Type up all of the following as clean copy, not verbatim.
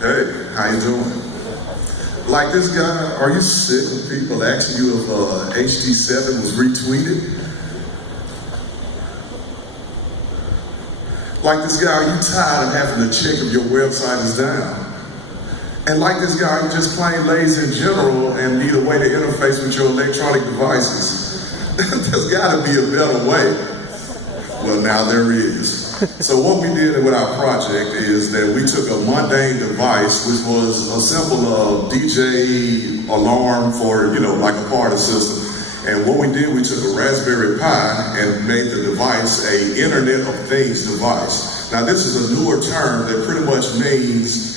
Hey, how you doing? Like this guy, are you sick of people asking you if HD7 was retweeted? Like this guy, are you tired of having to check if your website is down? And like this guy, are you just plain lazy in general and need a way to interface with your electronic devices? There's gotta be a better way. Well, now there is. So what we did with our project is that we took a mundane device, which was a simple DJ alarm for, like a party system. And what we did, we took a Raspberry Pi and made the device a Internet of Things device. Now this is a newer term that pretty much means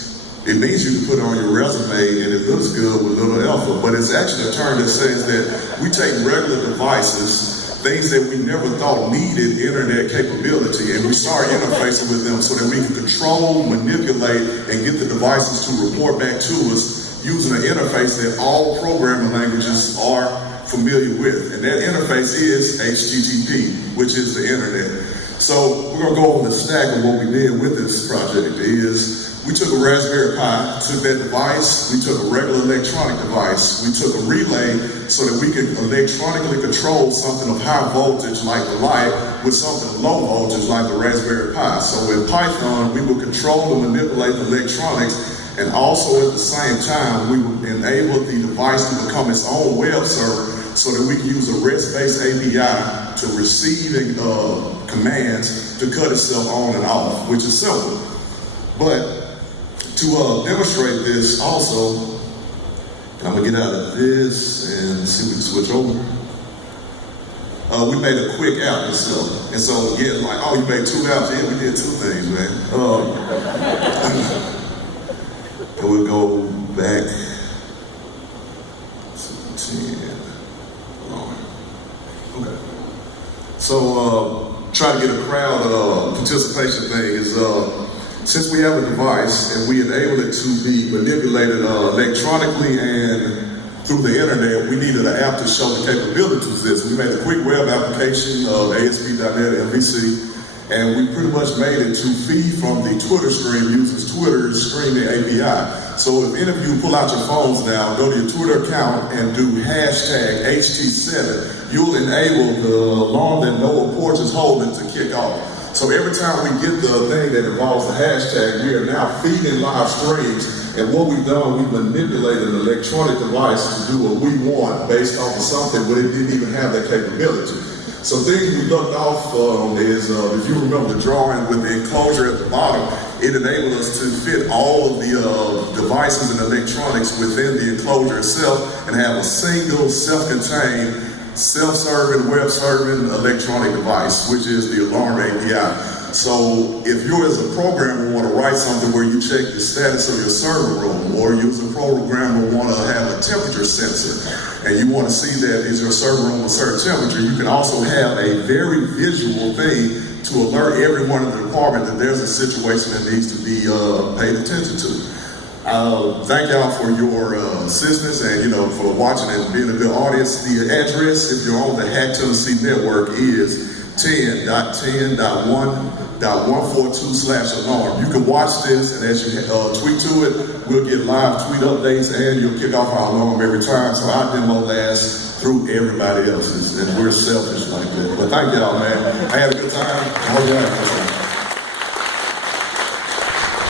you can put it on your resume and it looks good with little effort, but it's actually a term that says that we take regular devices, things that we never thought needed internet capability, and we start interfacing with them so that we can control, manipulate, and get the devices to report back to us using an interface that all programming languages are familiar with. And that interface is HTTP, which is the internet. So we're gonna go over the stack of what we did with this project is we took a Raspberry Pi, took that device, we took a regular electronic device, we took a relay so that we could electronically control something of high voltage like the light with something of low voltage like the Raspberry Pi. So in Python, we would control and manipulate the electronics, and also at the same time, we would enable the device to become its own web server so that we can use a REST-based API to receiving commands to cut itself on and off, which is simple. But to demonstrate this also, I'm gonna get out of this and see if we can switch over. We made a quick app and stuff. And so, yeah, like, oh, you made 2 apps? Yeah, we did 2 things, man. And we'll go back to 10. Okay. So, try to get a crowd participation thing is, since we have a device and we enable it to be manipulated electronically and through the internet, we needed an app to show the capabilities of this. We made a quick web application of ASP.NET MVC, and we pretty much made it to feed from the Twitter stream using Twitter's streaming API. So if any of you pull out your phones now, go to your Twitter account and do hashtag HT7, you'll enable the alarm that Noah Porch is holding to kick off. So every time we get the thing that involves the hashtag, we are now feeding live streams. And what we've done, we've manipulated an electronic device to do what we want based off of something, but it didn't even have that capability. So things we looked off on is, if you remember the drawing with the enclosure at the bottom, it enabled us to fit all of the devices and electronics within the enclosure itself and have a single self-contained self-serving, web-serving electronic device, which is the Alarm API. So if you as a programmer want to write something where you check the status of your server room, or you as a programmer want to have a temperature sensor, and you want to see that is your server room a certain temperature, you can also have a very visual thing to alert everyone in the department that there's a situation that needs to be paid attention to. Thank y'all for your assistance and for watching and being a good audience. The address, if you're on the Hack Tennessee Network, is 10.10.1.142/alarm. You can watch this, and as you tweet to it, we'll get live tweet updates, and you'll kick off our alarm every time. So our demo lasts through everybody else's, and we're selfish like that. But thank y'all, man. I had a good time. I hope you had a good time.